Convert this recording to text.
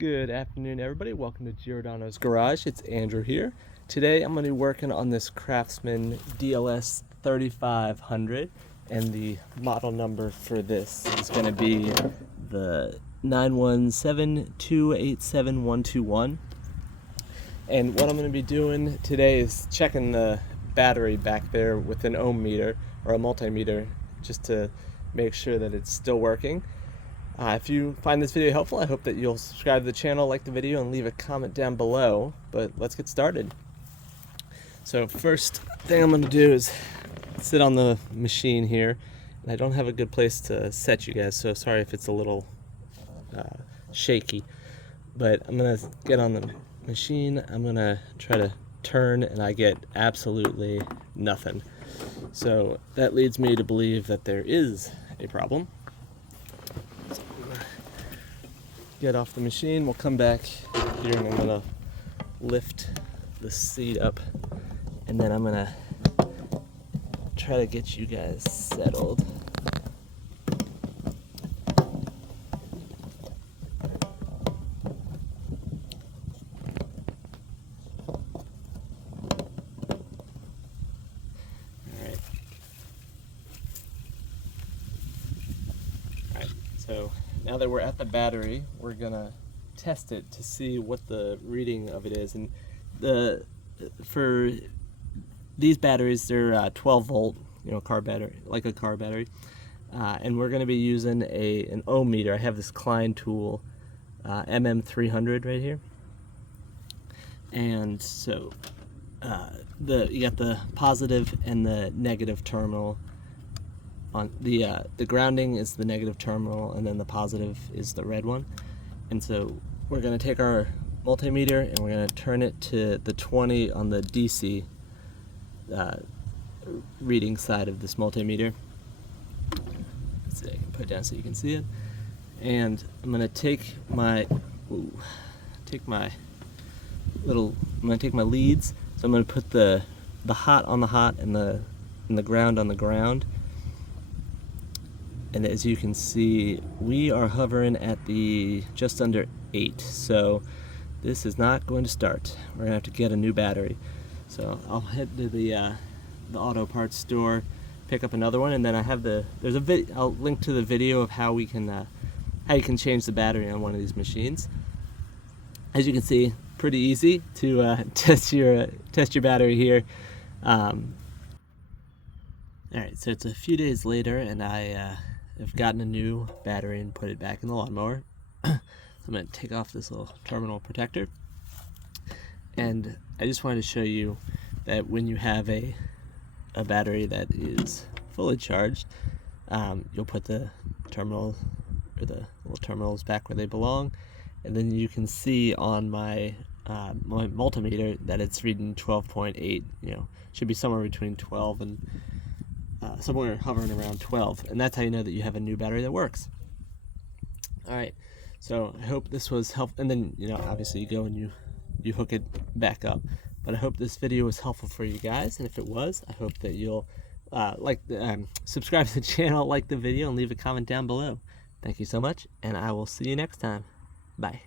Good afternoon, everybody. Welcome to Giordano's Garage. It's Andrew here. Today I'm going to be working on this Craftsman DLS3500, and the model number for this is going to be the 917287121. And what I'm going to be doing today is checking the battery back there with an ohm meter or a multimeter, just to make sure that it's still working. If you find this video helpful, I hope that you'll subscribe to the channel, like the video, and leave a comment down below. But let's get started. So first thing I'm going to do is sit on the machine here. And I don't have a good place to set you guys, so sorry if it's a little shaky. But I'm going to get on the machine. I'm going to try to turn, and I get absolutely nothing. So that leads me to believe that there is a problem. Get off the machine, we'll come back here, and I'm gonna lift the seat up, and then I'm gonna try to get you guys settled. Alright, so now that we're at the battery, we're gonna test it to see what the reading of it is. And for these batteries, they're 12 volt, car battery, like a car battery. And we're gonna be using an ohm meter. I have this Klein tool, MM300 right here. And so you got the positive and the negative terminal. On the grounding is the negative terminal, and then the positive is the red one. And so we're going to take our multimeter and we're going to turn it to the 20 on the DC reading side of this multimeter. Let's see, I can put it down so you can see it. And I'm going to take my leads. So I'm going to put the hot on the hot and the ground on the ground. And as you can see, we are hovering at the just under 8, so this is not going to start. We're gonna have to get a new battery. So I'll head to the auto parts store, pick up another one, and then I have I'll link to the video of how you can change the battery on one of these machines. As you can see, pretty easy to test your battery here. All right, so it's a few days later, and I've gotten a new battery and put it back in the lawnmower. So I'm going to take off this little terminal protector. And I just wanted to show you that when you have a battery that is fully charged, you'll put the terminal, or the little terminals, back where they belong. And then you can see on my multimeter that it's reading 12.8. Should be somewhere between 12 and somewhere hovering around 12, and that's how you know that you have a new battery that works. Alright, so I hope this was helpful, and then obviously you go and you hook it back up. But I hope this video was helpful for you guys, and if it was, I hope that you'll subscribe to the channel, like the video, and leave a comment down below. Thank you so much, and I will see you next time. Bye.